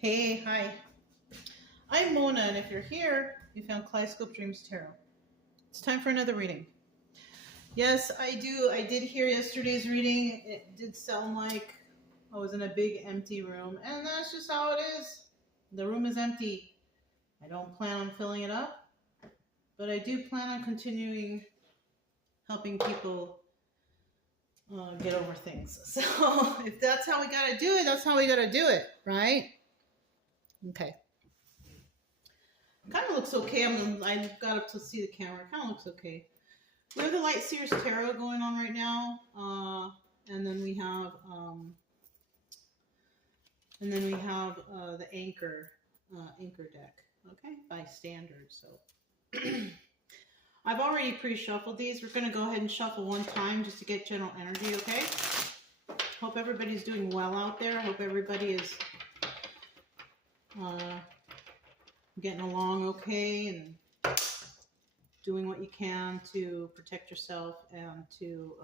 Hey, hi. I'm Mona, and if you're here, you found Kaleidoscope Dreams Tarot. It's time for another reading. Yes, I do. I did hear yesterday's reading. It did sound like I was in a big empty room, and that's just how it is. The room is empty. I don't plan on filling it up, but I do plan on continuing helping people get over things. So if that's how we got to do it, that's how we got to do it, right? Okay. Kind of looks okay. I got up to see the camera. Kind of looks okay. We have the Light Seers Tarot going on right now, and then we have the Anchor deck. Okay, by standard. So I've already pre-shuffled these. We're gonna go ahead and shuffle one time just to get general energy. Okay. Hope everybody's doing well out there. Hope everybody is getting along okay and doing what you can to protect yourself and to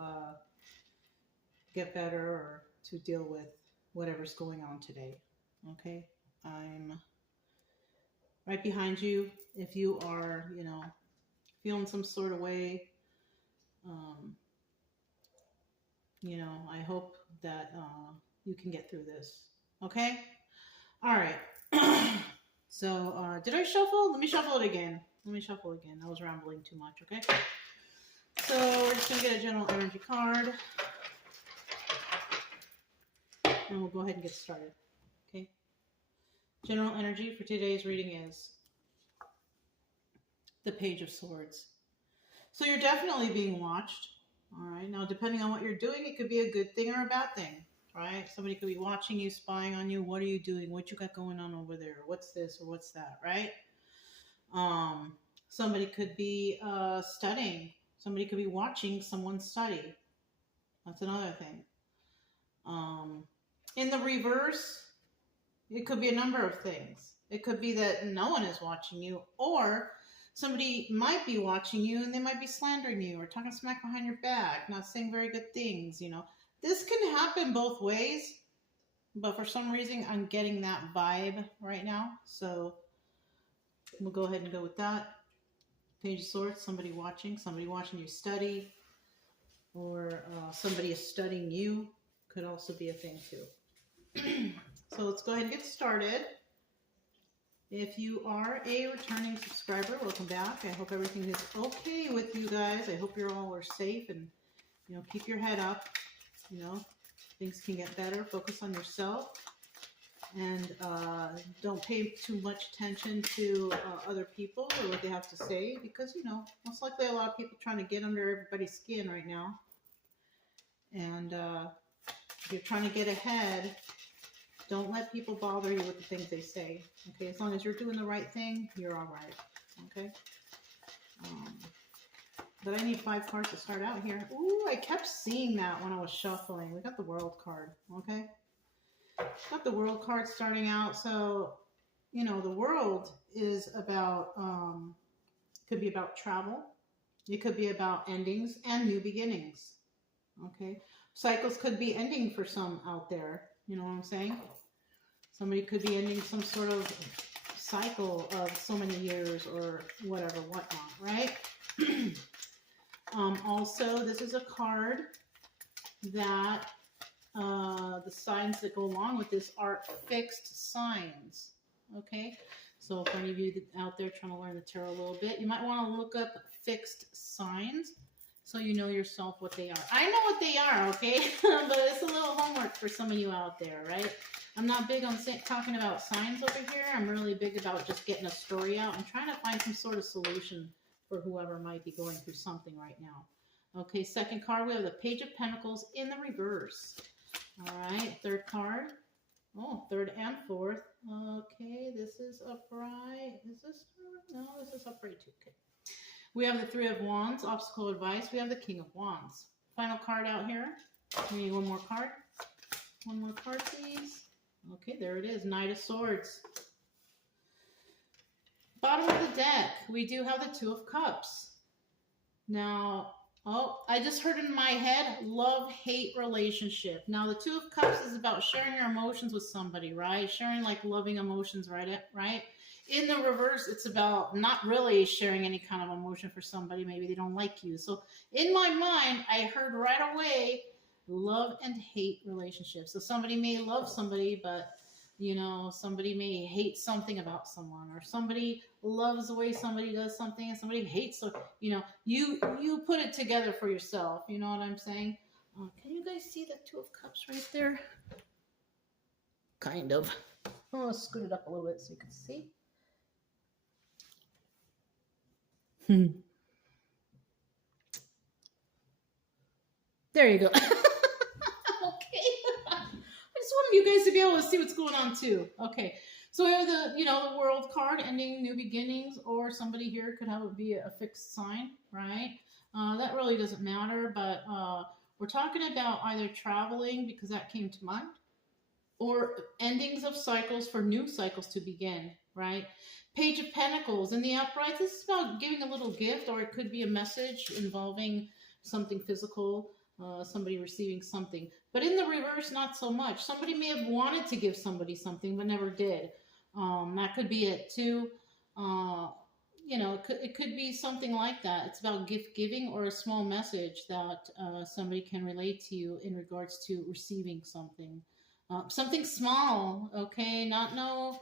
get better or to deal with whatever's going on today. Okay, I'm right behind you. If you are, feeling some sort of way, I hope that you can get through this. Okay. All right. So, did I shuffle? Let me shuffle it again. I was rambling too much, okay? So, we're just going to get a general energy card. And we'll go ahead and get started, okay? General energy for today's reading is the Page of Swords. So, you're definitely being watched, all right? Now, depending on what you're doing, it could be a good thing or a bad thing. Right? Somebody could be watching you, spying on you. What are you doing? What you got going on over there? What's this or what's that, right? Somebody could be studying. Somebody could be watching someone study. That's another thing. In the reverse, it could be a number of things. It could be that no one is watching you, or somebody might be watching you and they might be slandering you or talking smack behind your back, not saying very good things, This can happen both ways, but for some reason I'm getting that vibe right now. So we'll go ahead and go with that. Page of Swords, somebody watching you study, or somebody is studying you. Could also be a thing too. So let's go ahead and get started. If you are a returning subscriber, welcome back. I hope everything is okay with you guys. I hope you all are safe and, keep your head up. Things can get better. Focus on yourself and don't pay too much attention to other people or what they have to say, because, most likely a lot of people trying to get under everybody's skin right now. And if you're trying to get ahead, don't let people bother you with the things they say. Okay, as long as you're doing the right thing, you're all right. Okay. But I need 5 cards to start out here. Ooh, I kept seeing that when I was shuffling. We got the World card, okay? Got the World card starting out. So, the World is about, could be about travel. It could be about endings and new beginnings, okay? Cycles could be ending for some out there. You know what I'm saying? Somebody could be ending some sort of cycle of so many years or whatever, whatnot, right? Also, this is a card that the signs that go along with this are fixed signs. Okay, so for any of you out there trying to learn the tarot a little bit, you might want to look up fixed signs so you know yourself what they are. I know what they are, okay, but it's a little homework for some of you out there, right? I'm not big on talking about signs over here. I'm really big about just getting a story out and trying to find some sort of solution for whoever might be going through something right now. Okay, second card, we have the Page of Pentacles in the reverse. All right, third card. Oh, third and fourth. Okay, this is upright. Is this? No, this is upright too. Okay. We have the Three of Wands, obstacle advice. We have the King of Wands. Final card out here. We need one more card. One more card, please. Okay, there it is. Knight of Swords. Bottom of the deck, we do have the Two of Cups. Now, Oh, I just heard in my head, love-hate relationship. Now, the Two of Cups is about sharing your emotions with somebody, right? Sharing like loving emotions, right? In the reverse, it's about not really sharing any kind of emotion for somebody. Maybe they don't like you. So in my mind, I heard right away, love and hate relationships. So somebody may love somebody, but somebody may hate something about someone, or somebody loves the way somebody does something and somebody hates. So you put it together for yourself. You know what I'm saying? Can you guys see the Two of Cups right there? Kind of. Oh, I'll scoot it up a little bit so you can see. There you go. Okay. I just wanted you guys to be able to see what's going on too. Okay. So we have the World card, ending, new beginnings, or somebody here could have it be a fixed sign, right? That really doesn't matter, but we're talking about either traveling, because that came to mind, or endings of cycles for new cycles to begin, right? Page of Pentacles in the upright. This is about giving a little gift, or it could be a message involving something physical, somebody receiving something. But in the reverse, not so much. Somebody may have wanted to give somebody something but never did. That could be it too. It could be something like that. It's about gift giving, or a small message that somebody can relate to you in regards to receiving something. Something small, okay? Not no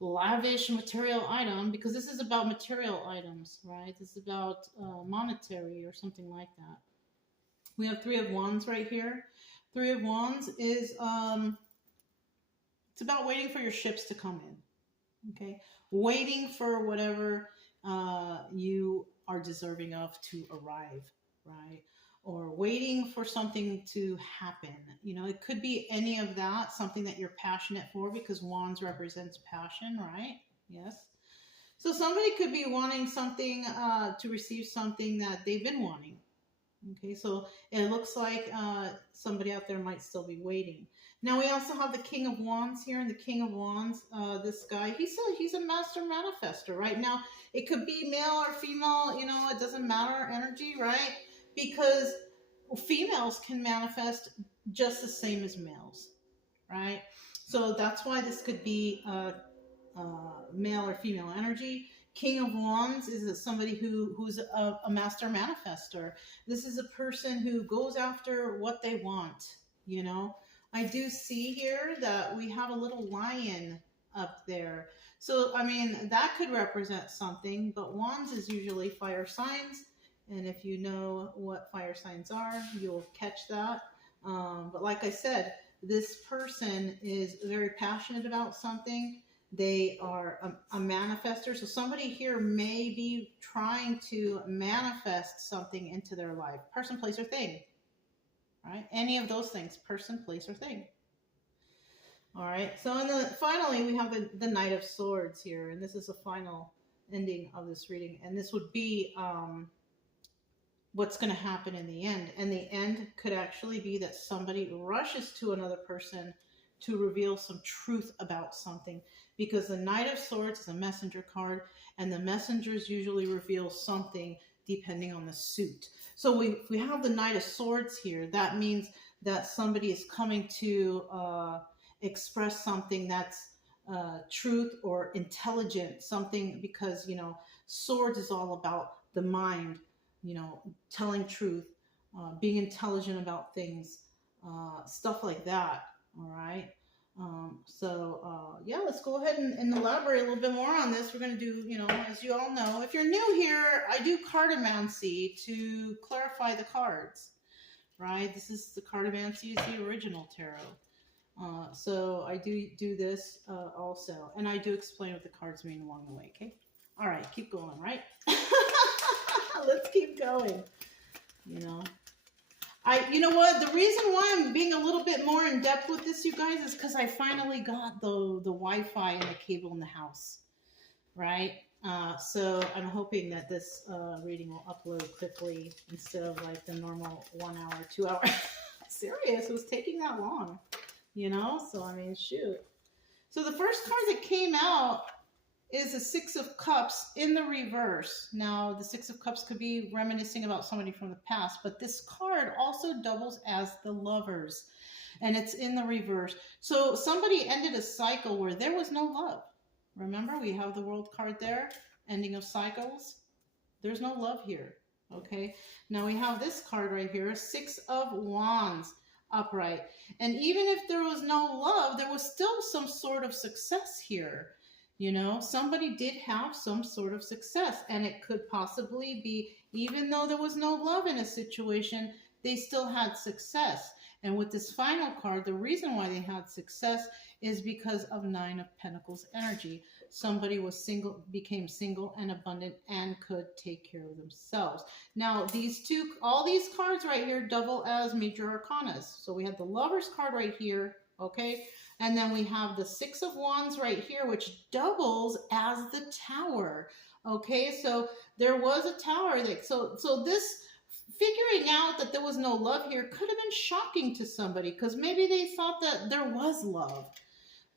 lavish material item, because this is about material items, right? This is about monetary or something like that. We have Three of Wands right here. Three of Wands is it's about waiting for your ships to come in, okay? Waiting for whatever you are deserving of to arrive, right? Or waiting for something to happen. It could be any of that, something that you're passionate for, because Wands represents passion, right? Yes. So somebody could be wanting something to receive something that they've been wanting. Okay, so it looks like somebody out there might still be waiting. Now we also have the King of Wands here, and the King of Wands, this guy, he's a master manifester. Right now, it could be male or female, it doesn't matter, energy, right? Because females can manifest just the same as males, right? So that's why this could be male or female energy. King of Wands is somebody who's a master manifester. This is a person who goes after what they want. I do see here that we have a little lion up there. So, that could represent something, but Wands is usually fire signs. And if you know what fire signs are, you'll catch that. But like I said, this person is very passionate about something. They are a manifester. So somebody here may be trying to manifest something into their life. Person, place, or thing. Right? Any of those things. Person, place, or thing. All right. So finally, we have the Knight of Swords here. And this is the final ending of this reading. And this would be what's going to happen in the end. And the end could actually be that somebody rushes to another person to reveal some truth about something, because the Knight of Swords is a messenger card, and the messengers usually reveal something depending on the suit. So we have the Knight of Swords here. That means that somebody is coming to express something that's truth or intelligent, something, because swords is all about the mind, telling truth, being intelligent about things, stuff like that. All right. Yeah, let's go ahead and elaborate a little bit more on this. We're going to do, as you all know, if you're new here, I do cartomancy to clarify the cards, right? This is the cartomancy, is the original tarot. So I do this also, and I do explain what the cards mean along the way, okay? All right, keep going, right? Let's keep going, you know what? The reason why I'm being a little bit more in depth with this, you guys, is because I finally got the Wi-Fi and the cable in the house, right? So I'm hoping that this reading will upload quickly instead of like the normal 1 hour, 2 hour. Serious, it was taking that long, So shoot. So the first card that came out is the Six of Cups in the reverse. Now, the Six of Cups could be reminiscing about somebody from the past, but this card also doubles as the Lovers, and it's in the reverse. So somebody ended a cycle where there was no love. Remember, we have the World card there, ending of cycles. There's no love here, okay? Now we have this card right here, Six of Wands, upright. And even if there was no love, there was still some sort of success here. You know, somebody did have some sort of success, and it could possibly be, even though there was no love in a situation, they still had success. And with this final card, the reason why they had success is because of Nine of Pentacles energy. Somebody was single, became single and abundant, and could take care of themselves. Now, all these cards right here double as major arcanas. So we have the Lovers card right here, okay? And then we have the Six of Wands right here, which doubles as the Tower. Okay, so there was a tower that, so this figuring out that there was no love here could have been shocking to somebody, because maybe they thought that there was love,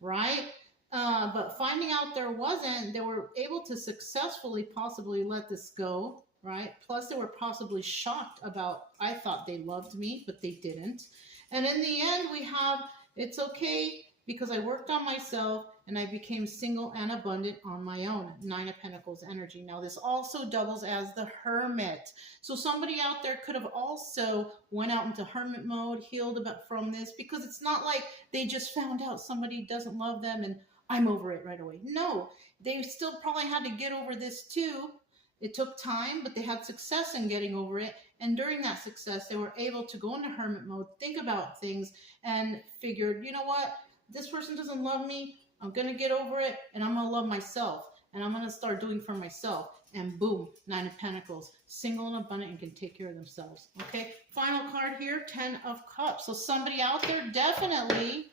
right? But finding out there wasn't, they were able to successfully possibly let this go, right? Plus they were possibly shocked about, I thought they loved me, but they didn't. And in the end, we have, it's okay because I worked on myself and I became single and abundant on my own. Nine of Pentacles energy. Now this also doubles as the Hermit. So somebody out there could have also went out into hermit mode, healed from this, because it's not like they just found out somebody doesn't love them and I'm over it right away. No, they still probably had to get over this too. It took time, but they had success in getting over it. And during that success, they were able to go into hermit mode, think about things, and figured, you know what? This person doesn't love me. I'm going to get over it, and I'm going to love myself. And I'm going to start doing for myself. And boom, Nine of Pentacles. Single and abundant and can take care of themselves. Okay, final card here, Ten of Cups. So somebody out there definitely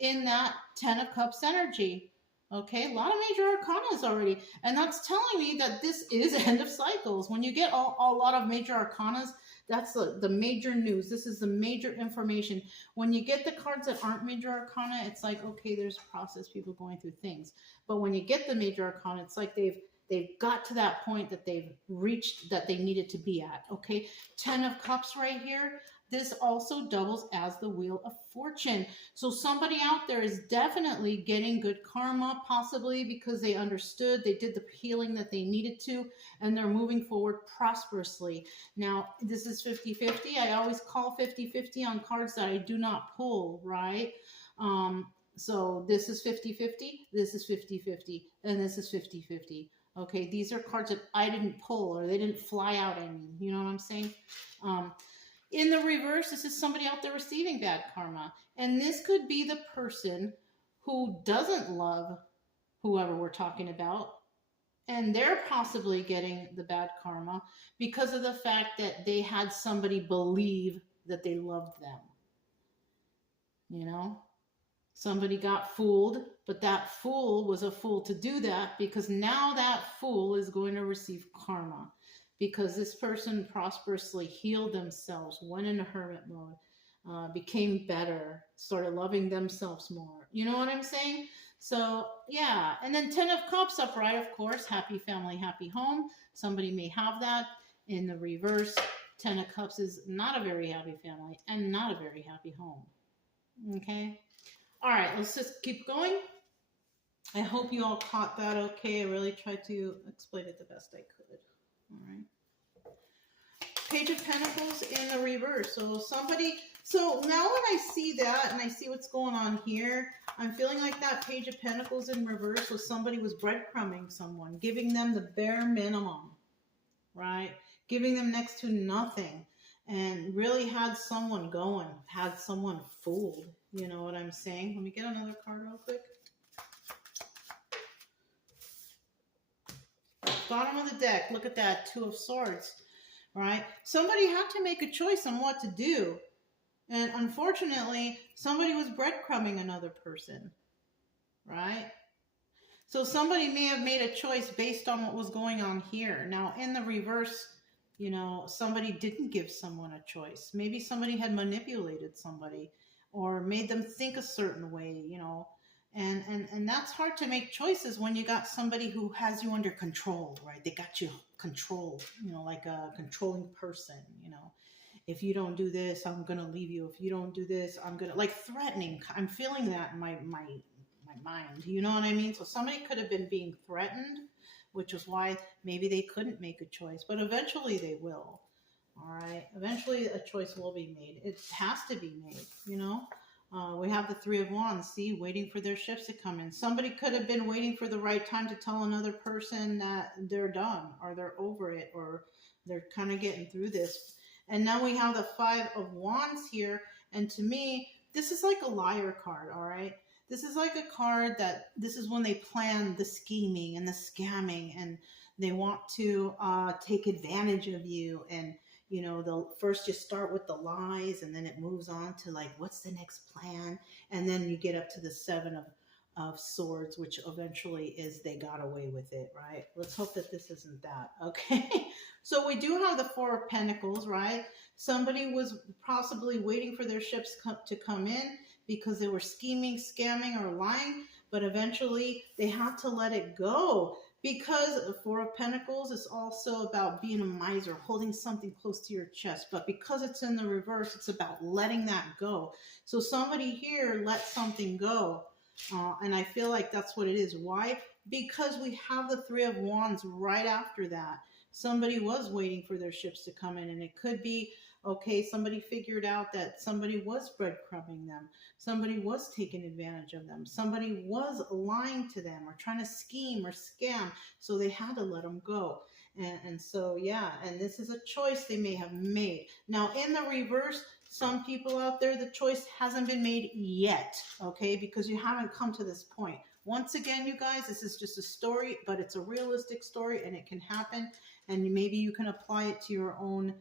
in that Ten of Cups energy. Okay, a lot of major arcanas already. And that's telling me that this is end of cycles. When you get a lot of major arcanas, that's the major news. This is the major information. When you get the cards that aren't major arcana, it's like, okay, there's a process, people going through things. But when you get the major arcana, it's like they've got to that point that they've reached that they needed to be at. Okay, Ten of Cups right here. This also doubles as the Wheel of Fortune. So somebody out there is definitely getting good karma, possibly because they understood, they did the healing that they needed to, and they're moving forward prosperously. Now, this is 50-50. I always call 50-50 on cards that I do not pull, right? So this is 50-50, this is 50-50, and this is 50-50. Okay, these are cards that I didn't pull, or they didn't fly out at me. You know what I'm saying? In the reverse, this is somebody out there receiving bad karma. And this could be the person who doesn't love whoever we're talking about. And they're possibly getting the bad karma because of the fact that they had somebody believe that they loved them. You know? Somebody got fooled, but that fool was a fool to do that, because now that fool is going to receive karma. Because this person prosperously healed themselves, went into hermit mode, became better, started loving themselves more. You know what I'm saying? So, yeah. And then Ten of Cups upright, of course, happy family, happy home. Somebody may have that. In the reverse, Ten of Cups is not a very happy family and not a very happy home. Okay? All right, let's just keep going. I hope you all caught that okay. I really tried to explain it the best I could. All right. Page of Pentacles in the reverse. So now when I see that and I see what's going on here, I'm feeling like that Page of Pentacles in reverse. So somebody was breadcrumbing someone, giving them the bare minimum, right? Giving them next to nothing, and really had someone going, had someone fooled. You know what I'm saying? Let me get another card real quick. Bottom of the deck, look at that, Two of Swords, right? Somebody had to make a choice on what to do. And unfortunately, somebody was breadcrumbing another person, right? So somebody may have made a choice based on what was going on here. Now, in the reverse, you know, somebody didn't give someone a choice. Maybe somebody had manipulated somebody or made them think a certain way, you know. And that's hard to make choices when you got somebody who has you under control, right? They got you controlled, like a controlling person. If you don't do this, I'm gonna leave you. If you don't do this, I'm gonna, like, threatening. I'm feeling that in my mind. You know what I mean? So somebody could have been being threatened, which is why maybe they couldn't make a choice, but eventually they will. All right, eventually a choice will be made. It has to be made. We have the Three of Wands, see, waiting for their ships to come in. Somebody could have been waiting for the right time to tell another person that they're done, or they're over it, or they're kind of getting through this. And now we have the Five of Wands here. And to me, this is like a liar card, all right? This is like a card that, this is when they plan the scheming and the scamming, and they want to take advantage of you. And they'll first just start with the lies, and then it moves on to, like, what's the next plan? And then you get up to the Seven of Swords, which eventually is they got away with it, right? Let's hope that this isn't that, okay? So we do have the Four of Pentacles, right? Somebody was possibly waiting for their ships to come in because they were scheming, scamming, or lying, but eventually they had to let it go. Because the Four of Pentacles is also about being a miser, holding something close to your chest. But because it's in the reverse, it's about letting that go. So somebody here let something go. And I feel like that's what it is. Why? Because we have the Three of Wands right after that. Somebody was waiting for their ships to come in. And it could be, okay, somebody figured out that somebody was breadcrumbing them. Somebody was taking advantage of them. Somebody was lying to them or trying to scheme or scam. So they had to let them go. And so, yeah, and this is a choice they may have made. Now, in the reverse, some people out there, the choice hasn't been made yet, okay, because you haven't come to this point. Once again, you guys, this is just a story, but it's a realistic story, and it can happen. And maybe you can apply it to your own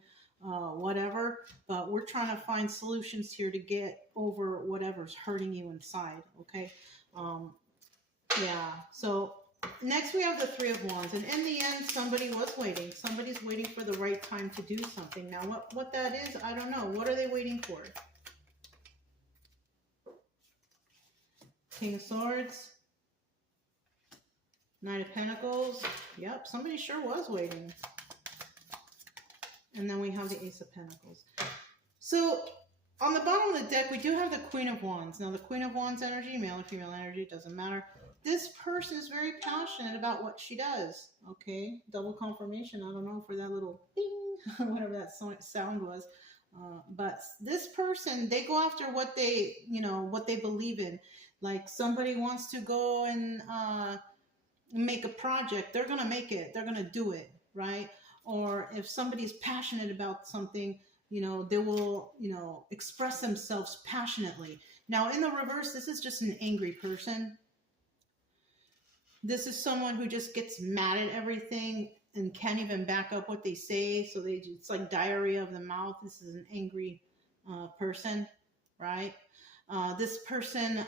whatever, but we're trying to find solutions here to get over whatever's hurting you inside, okay? Yeah, so next we have the Three of Wands, and in the end, somebody was waiting. Somebody's waiting for the right time to do something. Now, what that is, I don't know. What are they waiting for? King of Swords, Knight of Pentacles. Yep, somebody sure was waiting. And then we have the Ace of Pentacles. So on the bottom of the deck, we do have the Queen of Wands. Now, the Queen of Wands energy, male or female energy, doesn't matter. This person is very passionate about what she does. Okay, double confirmation. I don't know for that little ding, whatever that sound was. But this person, they go after what they, what they believe in. Like, somebody wants to go and make a project. They're going to make it. They're going to do it, right? Or if somebody's passionate about something, they will, express themselves passionately. Now, in the reverse, this is just an angry person. This is someone who just gets mad at everything and can't even back up what they say. So it's like diarrhea of the mouth. This is an angry person, right? This person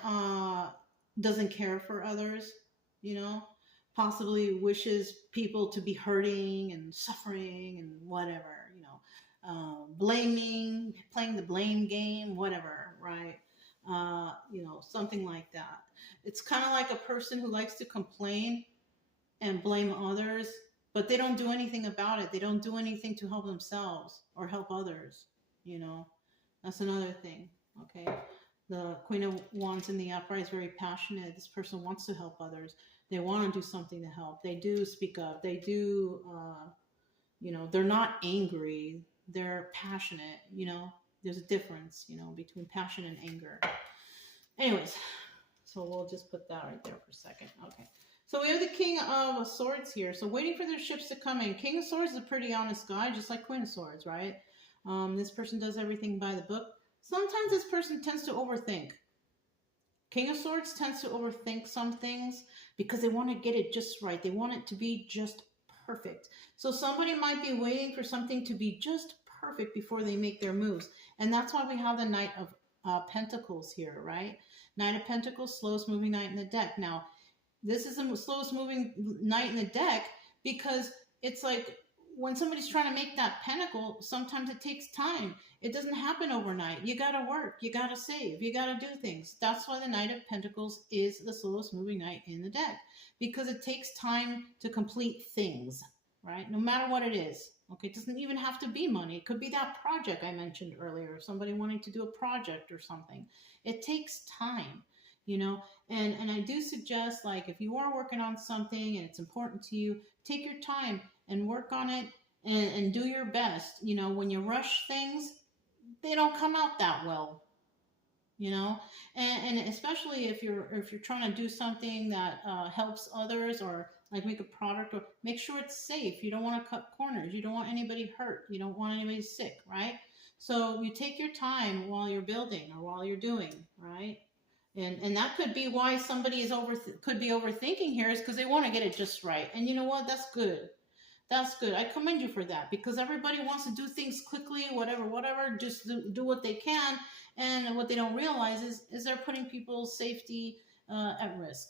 doesn't care for others, possibly wishes people to be hurting and suffering and whatever, blaming, playing the blame game, whatever, right? Something like that. It's kind of like a person who likes to complain and blame others, but they don't do anything about it. They don't do anything to help themselves or help others, That's another thing, okay? The Queen of Wands in the upright is very passionate. This person wants to help others. They want to do something to help. They do speak up. They do, they're not angry. They're passionate, There's a difference, between passion and anger. Anyways, so we'll just put that right there for a second. Okay. So we have the King of Swords here. So waiting for their ships to come in. King of Swords is a pretty honest guy, just like Queen of Swords, right? This person does everything by the book. Sometimes this person tends to overthink. King of Swords tends to overthink some things because they want to get it just right. They want it to be just perfect. So somebody might be waiting for something to be just perfect before they make their moves. And that's why we have the Knight of Pentacles here, right? Knight of Pentacles, slowest moving knight in the deck. Now, this is the slowest moving knight in the deck because it's like when somebody's trying to make that pentacle, sometimes it takes time. It doesn't happen overnight. You got to work. You got to save. You got to do things. That's why the Knight of Pentacles is the slowest moving knight in the deck, because it takes time to complete things, right? No matter what it is. Okay, it doesn't even have to be money. It could be that project I mentioned earlier, somebody wanting to do a project or something. It takes time, you know, and I do suggest, like, if you are working on something and it's important to you, take your time and work on it, and do your best. You know, when you rush things, they don't come out that well, you know, and especially if you're trying to do something that helps others, or like make a product, or make sure it's safe. You don't want to cut corners. You don't want anybody hurt. You don't want anybody sick, right? So you take your time while you're building or while you're doing, right? And that could be why somebody is could be overthinking here, is because they want to get it just right. And you know what? That's good. That's good. I commend you for that, because everybody wants to do things quickly, whatever, just do what they can. And what they don't realize is they're putting people's safety at risk.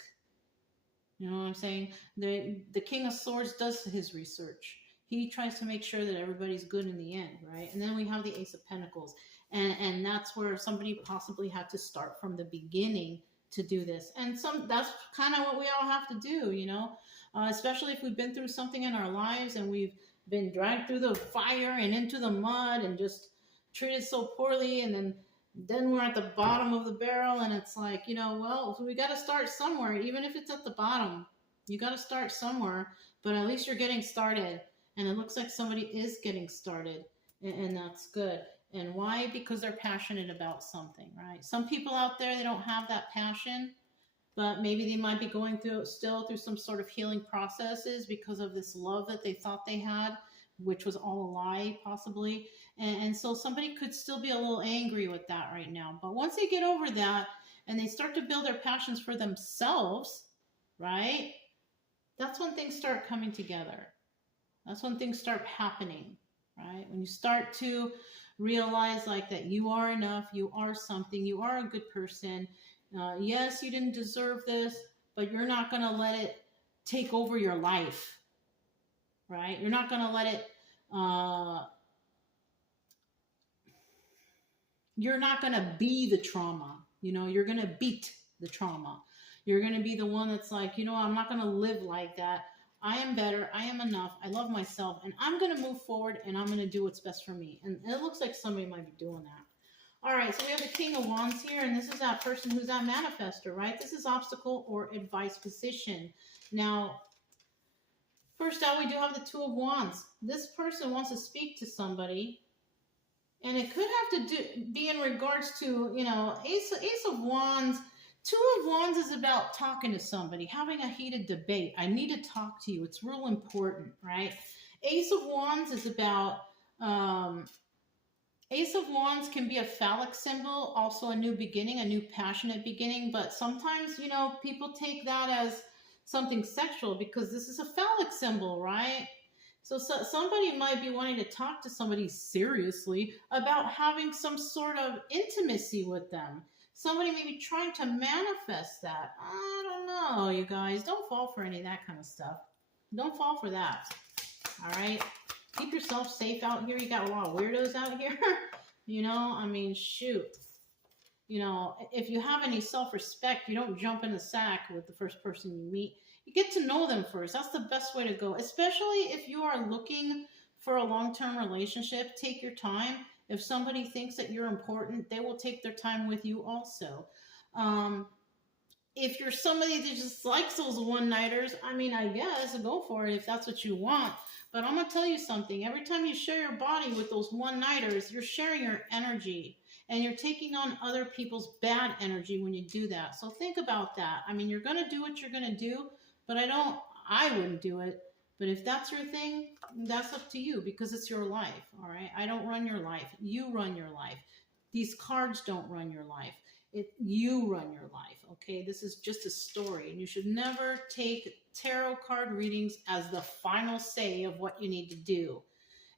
You know what I'm saying? The King of Swords does his research. He tries to make sure that everybody's good in the end, right? And then we have the Ace of Pentacles. And that's where somebody possibly had to start from the beginning to do this. And that's kind of what we all have to do, you know? Especially if we've been through something in our lives and we've been dragged through the fire and into the mud and just treated so poorly, and then we're at the bottom of the barrel, and it's like, you know, well, we got to start somewhere. Even if it's at the bottom, you got to start somewhere, but at least you're getting started, and it looks like somebody is getting started, and that's good. And why? Because they're passionate about something, right? Some people out there, they don't have that passion, but maybe they might be going through some sort of healing processes because of this love that they thought they had, which was all a lie, possibly. And so somebody could still be a little angry with that right now. But once they get over that and they start to build their passions for themselves, right? That's when things start coming together. That's when things start happening, right? When you start to realize, like, that you are enough, you are something, you are a good person. Yes, you didn't deserve this, but you're not going to let it take over your life, right? You're not going to let it, you're not going to be the trauma, you know, you're going to beat the trauma. You're going to be the one that's like, you know, I'm not going to live like that. I am better. I am enough. I love myself, and I'm going to move forward, and I'm going to do what's best for me. And it looks like somebody might be doing that. All right, so we have the King of Wands here, and this is that person who's that manifester, right? This is obstacle or advice position. Now, first out, we do have the Two of Wands. This person wants to speak to somebody, and it could have to be in regards to, you know, Ace of Wands. Two of Wands is about talking to somebody, having a heated debate. I need to talk to you. It's real important, right? Ace of Wands is about, Ace of Wands can be a phallic symbol, also a new beginning, a new passionate beginning. But sometimes, you know, people take that as something sexual because this is a phallic symbol, right? So somebody might be wanting to talk to somebody seriously about having some sort of intimacy with them. Somebody may be trying to manifest that. I don't know, you guys. Don't fall for any of that kind of stuff. Don't fall for that. All right? Keep yourself safe out here. You got a lot of weirdos out here. You know, I mean, shoot. You know, if you have any self-respect, you don't jump in the sack with the first person you meet. You get to know them first. That's the best way to go, especially if you are looking for a long-term relationship. Take your time. If somebody thinks that you're important, they will take their time with you also. If you're somebody that just likes those one-nighters, I mean, I guess go for it if that's what you want. But I'm going to tell you something. Every time you share your body with those one-nighters, you're sharing your energy. And you're taking on other people's bad energy when you do that. So think about that. I mean, you're going to do what you're going to do, but I wouldn't do it. But if that's your thing, that's up to you because it's your life, all right? I don't run your life. You run your life. These cards don't run your life. You run your life, okay? This is just a story, and you should never take tarot card readings as the final say of what you need to do.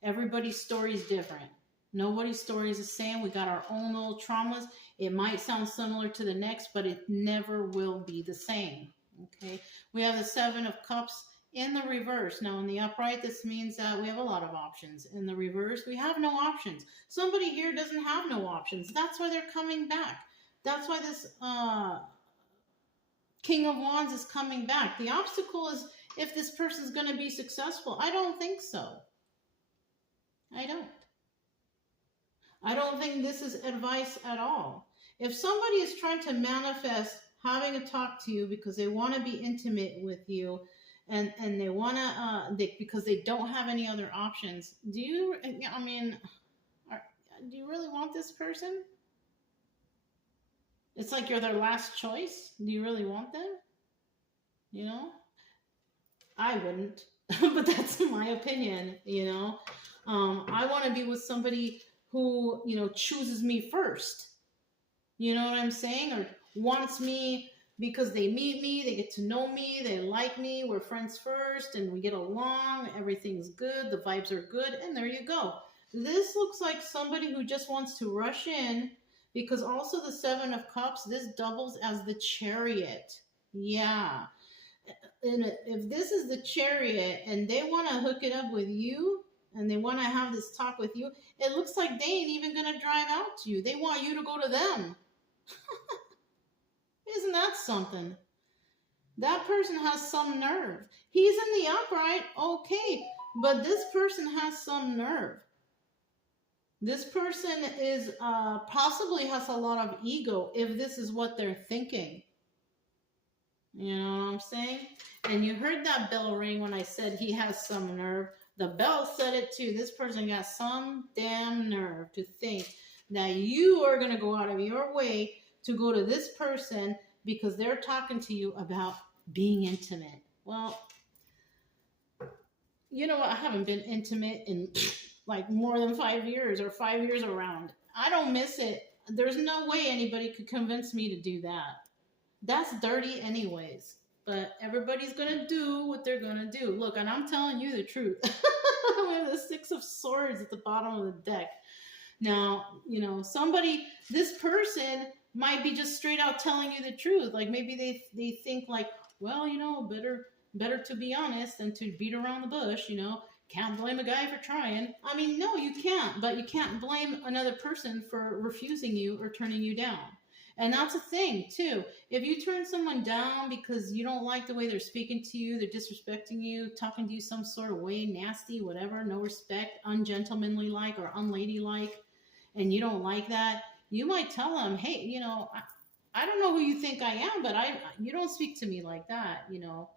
Everybody's story is different. Nobody's story is the same. We got our own little traumas. It might sound similar to the next, but it never will be the same, okay? We have the Seven of Cups In the reverse. Now, in the upright, this means that we have a lot of options. In the reverse, we have no options. Somebody here doesn't have no options. That's why they're coming back. That's why this King of Wands is coming back. The obstacle is if this person's going to be successful. I don't think so. I don't. I don't think this is advice at all. If somebody is trying to manifest having a talk to you because they want to be intimate with you, and they want to, because they don't have any other options, do you really want this person? It's like you're their last choice. Do you really want them? You know? I wouldn't, but that's my opinion, you know? I want to be with somebody who, you know, chooses me first. You know what I'm saying? Or wants me because they meet me, they get to know me, they like me, we're friends first, and we get along, everything's good, the vibes are good, and there you go. This looks like somebody who just wants to rush in, because also the Seven of Cups, this doubles as the Chariot. Yeah. And if this is the Chariot and they want to hook it up with you and they want to have this talk with you, it looks like they ain't even going to drive out to you. They want you to go to them. Isn't that something? That person has some nerve. He's in the upright, okay, but this person has some nerve. This person is possibly has a lot of ego if this is what they're thinking. You know what I'm saying? And you heard that bell ring when I said he has some nerve. The bell said it too. This person got some damn nerve to think that you are going to go out of your way to go to this person because they're talking to you about being intimate. Well, you know what? I haven't been intimate in like more than 5 years or 5 years around. I don't miss it. There's no way anybody could convince me to do that. That's dirty anyways. But everybody's going to do what they're going to do. Look, and I'm telling you the truth. We have the Six of Swords at the bottom of the deck. Now, you know, this person might be just straight out telling you the truth. Like maybe they think like, well, you know, better to be honest than to beat around the bush, you know. Can't blame a guy for trying. I mean, no, you can't. But you can't blame another person for refusing you or turning you down. And that's a thing, too. If you turn someone down because you don't like the way they're speaking to you, they're disrespecting you, talking to you some sort of way, nasty, whatever, no respect, ungentlemanly-like or unladylike, and you don't like that, you might tell them, hey, you know, I don't know who you think I am, but you don't speak to me like that, you know.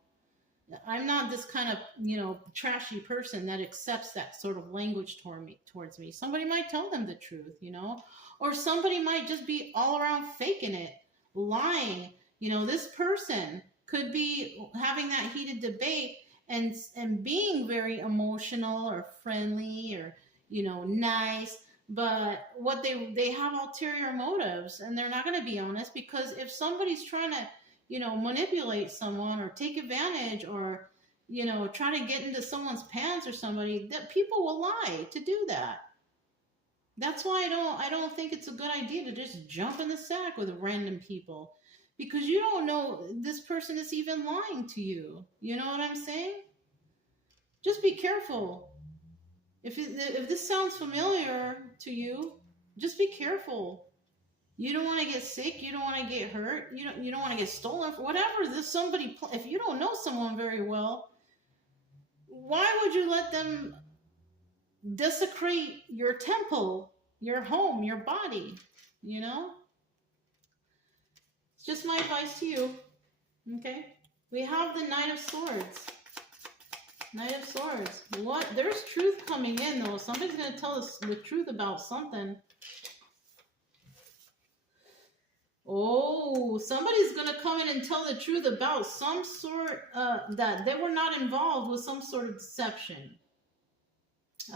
I'm not this kind of, you know, trashy person that accepts that sort of language towards me. Somebody might tell them the truth, you know, or somebody might just be all around faking it, lying. You know, this person could be having that heated debate and being very emotional or friendly or, you know, nice, but what they have ulterior motives and they're not going to be honest, because if somebody's trying to, you know, manipulate someone or take advantage or, you know, try to get into someone's pants or somebody, that people will lie to do that. That's why I don't think it's a good idea to just jump in the sack with random people, because you don't know this person is even lying to you. You know what I'm saying? Just be careful. If this sounds familiar to you, just be careful. You don't want to get sick. You don't want to get hurt. You don't want to get stolen. Whatever. If you don't know someone very well, why would you let them desecrate your temple, your home, your body? You know? It's just my advice to you. Okay? We have the Knight of Swords. Knight of Swords. What? There's truth coming in, though. Somebody's going to tell us the truth about something. Oh, somebody's going to come in and tell the truth about some sort, that they were not involved with some sort of deception.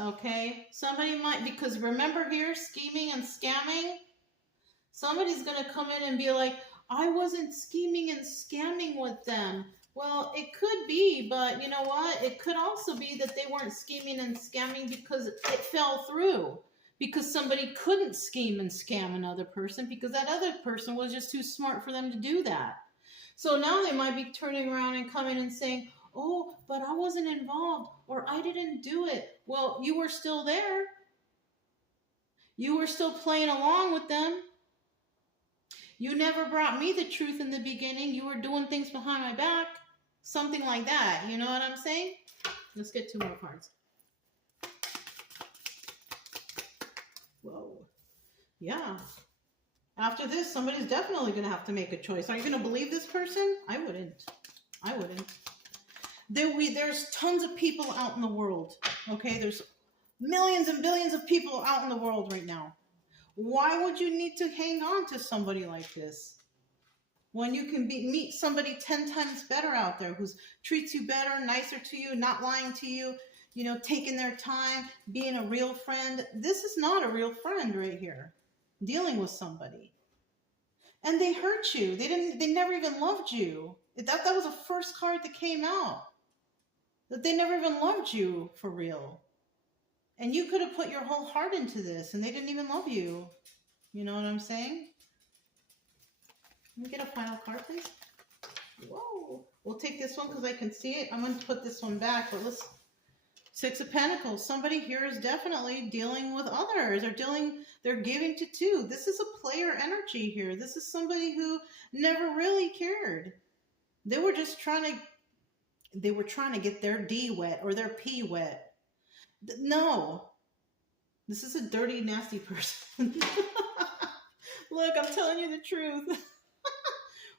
Okay? Somebody might, because remember here, scheming and scamming? Somebody's going to come in and be like, I wasn't scheming and scamming with them. Well, it could be, but you know what? It could also be that they weren't scheming and scamming because it fell through. Because somebody couldn't scheme and scam another person because that other person was just too smart for them to do that. So now they might be turning around and coming and saying, oh, but I wasn't involved or I didn't do it. Well, you were still there. You were still playing along with them. You never brought me the truth in the beginning. You were doing things behind my back. Something like that. You know what I'm saying? Let's get 2 more cards. Whoa. Yeah. After this, somebody's definitely going to have to make a choice. Are you going to believe this person? I wouldn't. I wouldn't. There's tons of people out in the world. Okay? There's millions and billions of people out in the world right now. Why would you need to hang on to somebody like this? When you can meet somebody 10 times better out there who treats you better, nicer to you, not lying to you, you know, taking their time, being a real friend. This is not a real friend right here. Dealing with somebody. And they hurt you. They never even loved you. That was the first card that came out. That they never even loved you for real. And you could have put your whole heart into this and they didn't even love you. You know what I'm saying? Let me get a final card, please. Whoa. We'll take this one because I can see it. I'm going to put this one back, but let's... 6 of Pentacles. Somebody here is definitely dealing with others. They're giving to 2. This is a player energy here. This is somebody who never really cared. They were trying to get their D wet or their P wet. No. This is a dirty, nasty person. Look, I'm telling you the truth.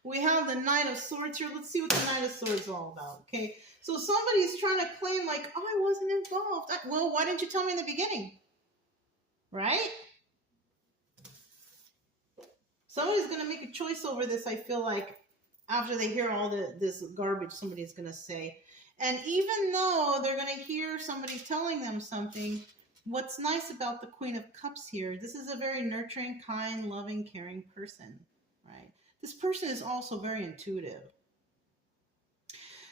We have the Knight of Swords here. Let's see what the Knight of Swords is all about, okay? So somebody's trying to claim like, oh, I wasn't involved. Well, why didn't you tell me in the beginning? Right? Somebody's going to make a choice over this, I feel like, after they hear all this garbage somebody's going to say. And even though they're going to hear somebody telling them something, what's nice about the Queen of Cups here, this is a very nurturing, kind, loving, caring person, right? This person is also very intuitive.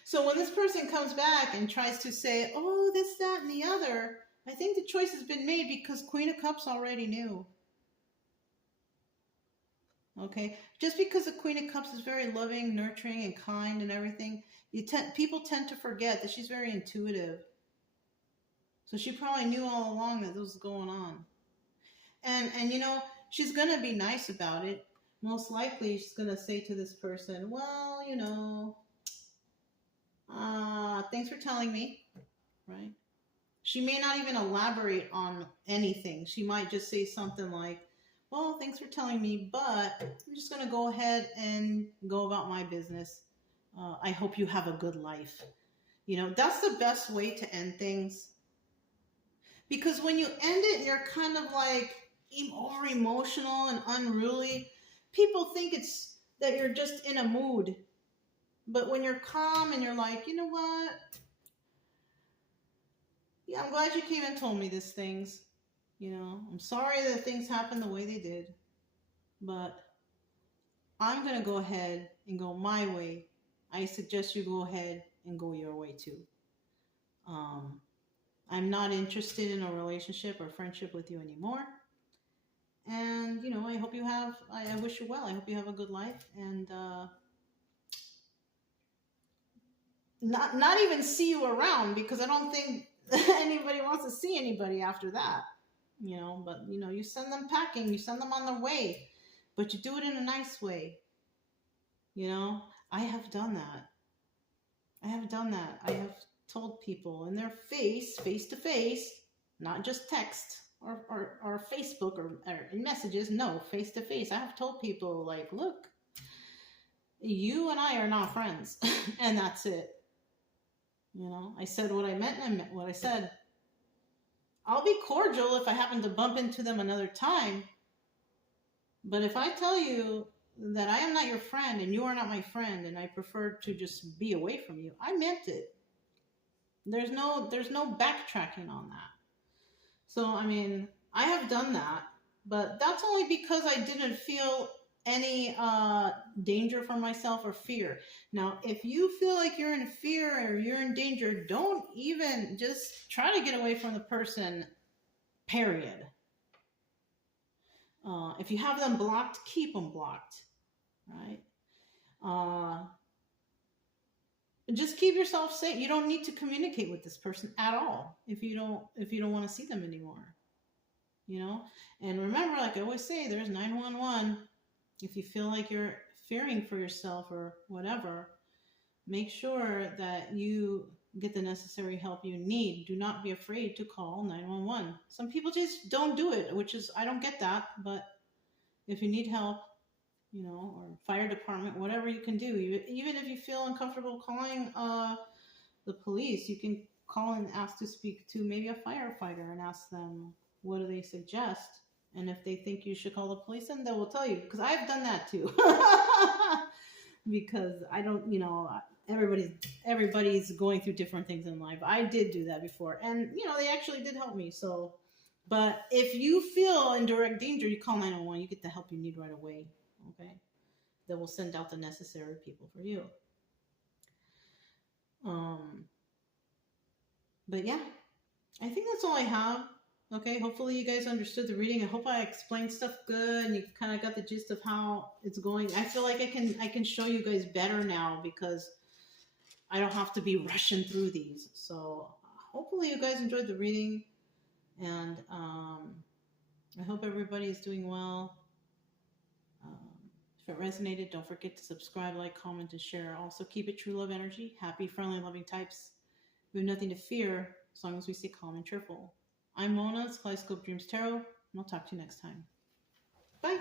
So when this person comes back and tries to say, oh, this, that, and the other, I think the choice has been made because Queen of Cups already knew. Okay? Just because the Queen of Cups is very loving, nurturing, and kind and everything, people tend to forget that she's very intuitive. So she probably knew all along that this was going on. And you know, she's going to be nice about it. Most likely she's going to say to this person, well, you know, thanks for telling me, right? She may not even elaborate on anything. She might just say something like, well, thanks for telling me, but I'm just going to go ahead and go about my business. I hope you have a good life. You know, that's the best way to end things. Because when you end it and you're kind of like over emotional and unruly, people think it's that you're just in a mood. But when you're calm and you're like, you know what? Yeah, I'm glad you came and told me these things. You know, I'm sorry that things happened the way they did. But I'm going to go ahead and go my way. I suggest you go ahead and go your way too. I'm not interested in a relationship or friendship with you anymore. And, you know, I hope you have, I wish you well. I hope you have a good life. And not even see you around, because I don't think anybody wants to see anybody after that. You know, but, you know, you send them packing. You send them on their way. But you do it in a nice way. You know, I have done that. I have done that. I have told people in their face to face, not just text or Facebook or in messages. No, face to face. I have told people, like, look, you and I are not friends. And that's it. You know, I said what I meant and I meant what I said. I'll be cordial if I happen to bump into them another time. But if I tell you that I am not your friend and you are not my friend and I prefer to just be away from you, I meant it. There's no backtracking on that. So, I mean, I have done that, but that's only because I didn't feel any danger for myself or fear. Now, if you feel like you're in fear or you're in danger, don't even, just try to get away from the person, period. If you have them blocked, keep them blocked, right? just keep yourself safe. You don't need to communicate with this person at all if you don't want to see them anymore. You know? And remember, like I always say, there's 911. If you feel like you're fearing for yourself or whatever, make sure that you get the necessary help you need. Do not be afraid to call 911. Some people just don't do it, which is, I don't get that, but if you need help, you know, or fire department, whatever you can do, even if you feel uncomfortable calling the police, you can call and ask to speak to maybe a firefighter and ask them what do they suggest, and if they think you should call the police, then they will tell you, because I've done that too. Because I don't, you know, everybody's going through different things in life. I did do that before, and you know, they actually did help me. So, but if you feel in direct danger, you call 911. You get the help you need right away. Okay, they will send out the necessary people for you. But yeah, I think that's all I have. Okay, hopefully you guys understood the reading. I hope I explained stuff good and you kind of got the gist of how it's going. I feel like I can show you guys better now because I don't have to be rushing through these. So hopefully you guys enjoyed the reading, and I hope everybody is doing well. If it resonated, don't forget to subscribe, like, comment, and share. Also, keep it true love energy. Happy, friendly, loving types. We have nothing to fear as long as we stay calm and cheerful. I'm Mona, it's Kaleidoscope Dreams Tarot, and I'll talk to you next time. Bye.